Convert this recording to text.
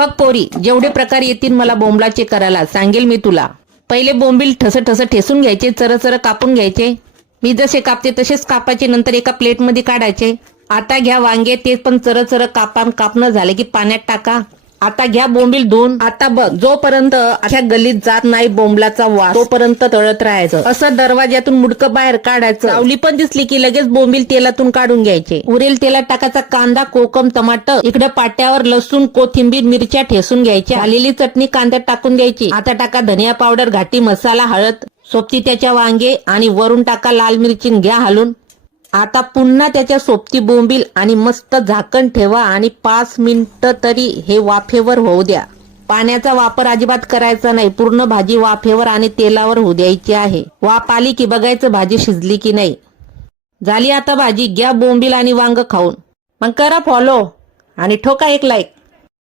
बघ पोरी, जेवढे प्रकार येतील मला बोंबलाचे करायला सांगेल मी तुला. पहिले बोंबील ठस ठस ठेसून घ्यायचे, चर कापून घ्यायचे. मी जसे कापते तसेच कापायचे, नंतर एका प्लेट मध्ये काढायचे. आता घ्या वांगे, ते पण चर कापणं झाले की पाण्यात टाका. आता घ्या बोंबील धुवून. आता बघ, जोपर्यंत अशा गल्लीत जात नाही बोंबलाचा वास तोपर्यंत तळत राहायचं. असं दरवाज्यातून मुडकं बाहेर काढायचं. सावली पण दिसली की लगेच बोंबील तेलातून काढून घ्यायचे. उरेल तेलात टाकायचा कांदा, कोकम, टमाटर. इकडे पाट्यावर लसूण, कोथिंबीर, मिरच्या ठेसून घ्यायच्या. आलेली चटणी कांद्यात टाकून द्यायची. आता टाका धनिया पावडर, घाटी मसाला, हळद. सोबती त्याच्या वांगे आणि वरून टाका लाल मिरची, घ्या हलून. आता पुन्हा त्याच्या सोबती बोंबील आणि मस्त झाकण ठेवा आणि 5 मिनिटं तरी हे वाफेवर होऊ द्या. पाण्याचा वापर अजिबात करायचा नाही. पूर्ण भाजी वाफेवर आणि तेलावर होऊ द्यायची आहे. वाफ आली की बघायचं भाजी शिजली की नाही. झाली आता भाजी. घ्या बोंबील आणि वांग खाऊन. मग करा फॉलो आणि ठोका एक लाईक.